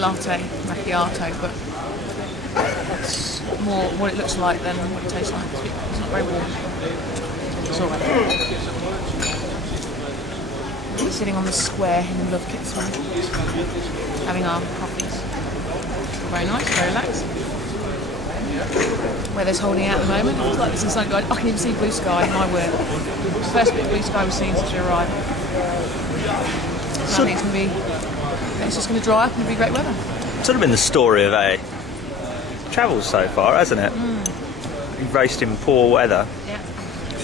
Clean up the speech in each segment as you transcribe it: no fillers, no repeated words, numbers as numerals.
latte macchiato, but it's more what it looks like than what it tastes like. It's not very warm. It's alright. We're sitting on the square in the middle of Kitzbuhel, having our coffees. Very nice, very relaxed. Weather's holding out at the moment. It feels like this is something I can even see blue sky, my word. The first bit of blue sky we've seen since we arrived. So I think it's just going to dry up and it'll be great weather. Sort of been the story of a travel so far, hasn't it? You've raced in poor weather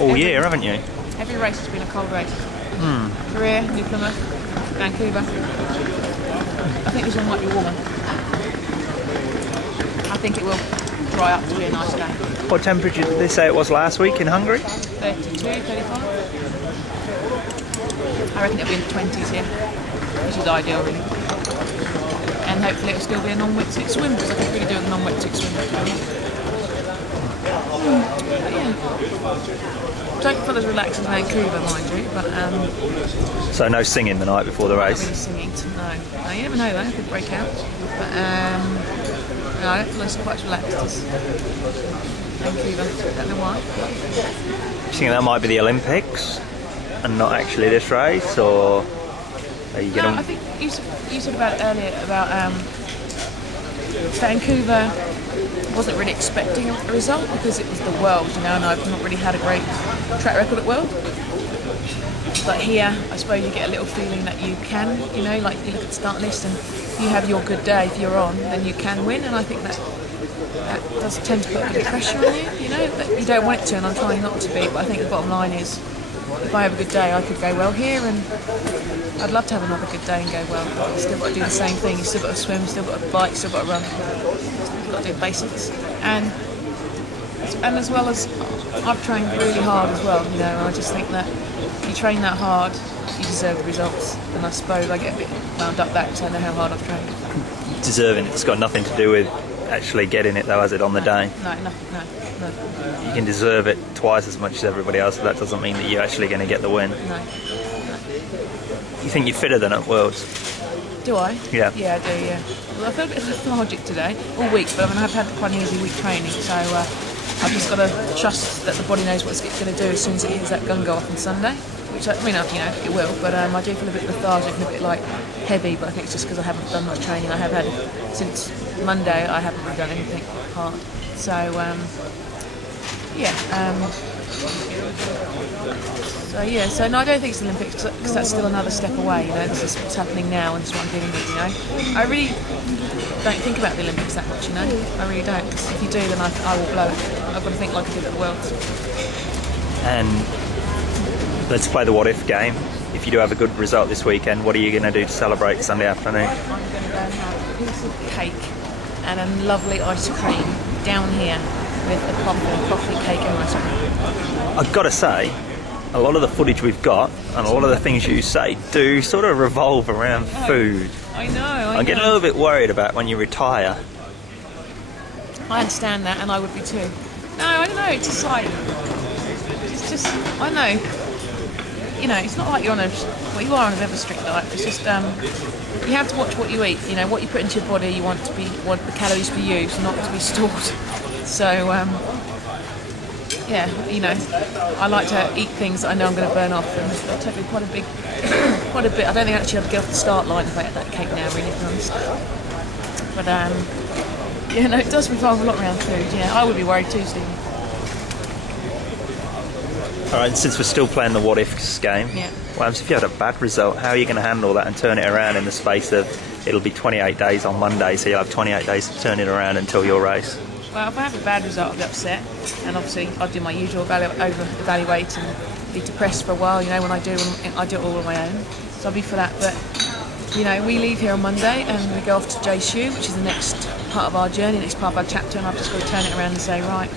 all year, haven't you? Every race has been a cold race. Korea, New Plymouth, Vancouver. I think this one might be warmer. I think it will dry up to be a nice day. What temperature did they say it was last week in Hungary? 32, 35. I reckon it'll be in the 20s here, which is ideal really. And hopefully it'll still be a non-wetsuit swim, because I could really do a non-wetsuit swim. But yeah. Don't feel as relaxed as Vancouver, mind you, but So no singing the night before the race? Not really singing, no. You never know though, it could break out. But no, I don't feel as quite relaxed as Vancouver. I don't know why. Do you think that might be the Olympics and not actually this race, or are you going to... I think you said about it earlier, about Vancouver wasn't really expecting a result because it was the World, and I've not really had a great track record at World. But here, I suppose you get a little feeling that you can, like you look at the start list and you have your good day, if you're on, then you can win, and I think that does tend to put a bit of pressure on you, that you don't want it to, and I'm trying not to be, but I think the bottom line is, if I have a good day, I could go well here, and I'd love to have another good day and go well. You've still got to do the same thing. You've still got to swim, you've still got to bike, you've still got to run. You've got to do the basics. And as well as, I've trained really hard as well, and I just think that if you train that hard, you deserve the results. And I suppose I get a bit wound up that because I know how hard I've trained. Deserving it's got nothing to do with actually getting it though, has it, on the day? No, nothing, no. You can deserve it twice as much as everybody else, but that doesn't mean that you're actually going to get the win. No. You think you're fitter than at Worlds? Do I? Yeah. Yeah, I do, yeah. Well, I feel a bit lethargic today, all week, but I've had quite an easy week training, so I've just got to trust that the body knows what it's going to do as soon as it hears that gun go off on Sunday, which it will, but I do feel a bit lethargic and a bit heavy, but I think it's just because I haven't done much training. I have had, since Monday, I haven't really done anything hard. So, so no, I don't think it's the Olympics because that's still another step away. This is what's happening now, and this is what I'm dealing with. I really don't think about the Olympics that much. I really don't. Because if you do, then I will blow it. I've got to think like I did at the Worlds. And let's play the what if game. If you do have a good result this weekend, what are you going to do to celebrate Sunday afternoon? I'm going to go and have a piece of cake and a lovely ice cream down here with a coffee, cake and ice cream. I've got to say, a lot of the footage we've got and a lot of the things you say do sort of revolve around food. I know. I'm getting a little bit worried about when you retire. I understand that, and I would be too. No, I don't know. It's just I know. It's not like you're on you are on a bit of a strict diet. It's just you have to watch what you eat. What you put into your body, you want the calories to be used, not to be stored. So, I like to eat things that I know I'm going to burn off, and it'll take me quite a bit. I don't think actually I'd get off the start line if I ate that cake now, really, to be honest. But, it does revolve a lot around food. I would be worried too, Stephen. Alright, since we're still playing the what ifs game, what happens if you had a bad result? How are you going to handle that and turn it around in the space of, it'll be 28 days on Monday, so you'll have 28 days to turn it around until your race? Well, if I have a bad result, I'll be upset, and obviously I'll do my usual evaluate and be depressed for a while. When I do it all on my own, so I'll be for that. But we leave here on Monday and we go off to Jeju, which is the next part of our journey, next part of our chapter, and I've just got to turn it around and say, right,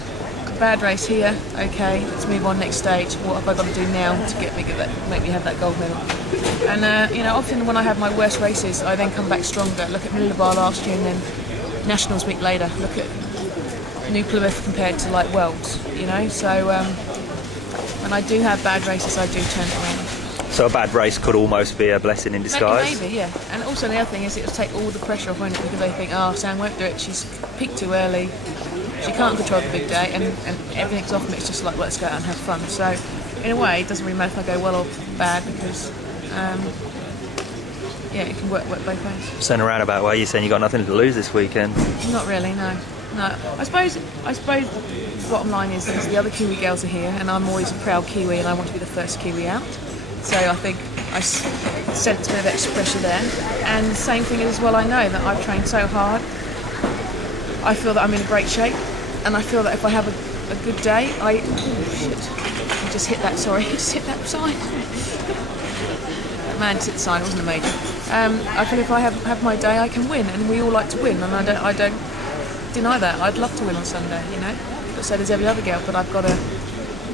bad race here, okay, let's move on next stage. What have I got to do now to make me have that gold medal? And often when I have my worst races, I then come back stronger. Look at Bar last year, and then Nationals week later. Look at New Plymouth compared to Worlds. So when I do have bad races, I do turn it around. So a bad race could almost be a blessing in disguise. Maybe, yeah. And also the other thing is it'll take all the pressure off, won't it? Because they think, oh, Sam won't do it. She's peaked too early. She can't control the big day, and everything's off me. It's just like, let's go out and have fun. So in a way, it doesn't really matter if I go well or bad because, yeah, it can work both ways. So in a roundabout way, you're saying you got nothing to lose this weekend? Not really, no. No, I suppose the bottom line is the other Kiwi girls are here, and I'm always a proud Kiwi, and I want to be the first Kiwi out. So I think I sense a bit of extra pressure there. And the same thing as well, I know that I've trained so hard. I feel that I'm in great shape, and I feel that if I have a good day, I just hit that. Sorry, just hit that sign. Man, just hit the sign. It wasn't a major. I feel if I have my day, I can win, and we all like to win, and I don't deny that. I'd love to win on Sunday, you know. But so does every other girl. But I've got to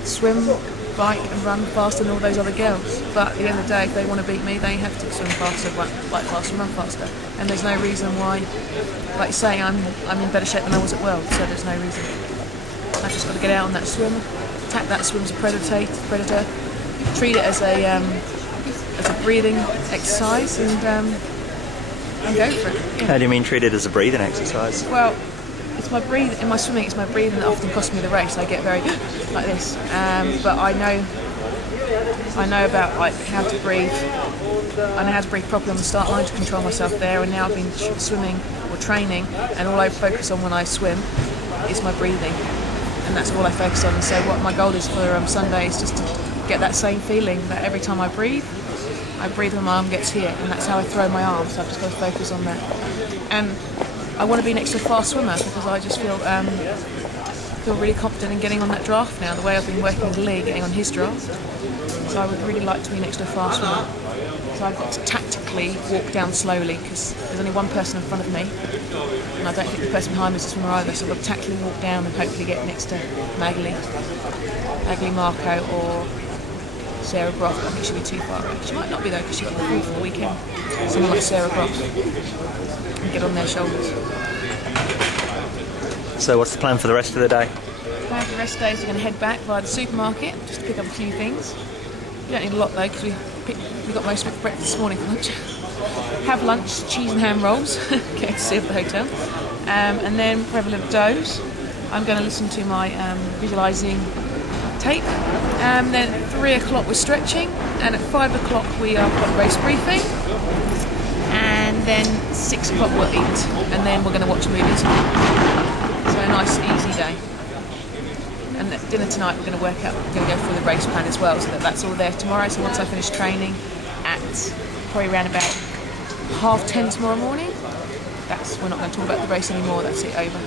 swim, bike, and run faster than all those other girls. But at the end of the day, if they want to beat me, they have to swim faster, bike faster, and run faster. And there's no reason why, like you say, I'm in better shape than I was at World. So there's no reason. I've just got to get out on that swim, attack that swim as a predator, treat it as a breathing exercise, and go for it. Yeah. How do you mean treat it as a breathing exercise? Well, it's my breathing in my swimming. It's my breathing that often costs me the race. I get very like this, but I know about like how to breathe. I know how to breathe properly on the start line to control myself there. And now I've been swimming or training, and all I focus on when I swim is my breathing, and that's all I focus on. And so what my goal is for Sunday is just to get that same feeling that every time I breathe when my arm gets here, and that's how I throw my arm. So I've just got to focus on that. And I want to be next to a fast swimmer because I just feel really confident in getting on that draft now, the way I've been working with Lee, getting on his draft. So I would really like to be next to a fast swimmer. So I've got to tactically walk down slowly because there's only one person in front of me, and I don't think the person behind me is a swimmer either. So I've got to tactically walk down and hopefully get next to Maggie Marco or Sarah Groff. I think she'll be too far away. She might not be though because she got the full for the weekend. Someone like Sarah Groff, and get on their shoulders. So what's the plan for the rest of the day? The plan for the rest of the day is we're going to head back via the supermarket just to pick up a few things. We don't need a lot though because we got most of it for breakfast this morning for lunch. Have lunch, cheese and ham rolls, get to see at the hotel, and then we'll have a little doze. I'm going to listen to my visualising tape. Then 3 o'clock we're stretching, and at 5 o'clock we are got race briefing, and then 6 o'clock we'll eat, and then we're going to watch a movie tonight. So a nice easy day. And at dinner tonight we're going to work out, we're going to go through the race plan as well, so that's all there tomorrow. So once I finish training at probably around about 10:30 tomorrow morning, we're not going to talk about the race anymore. That's it, over.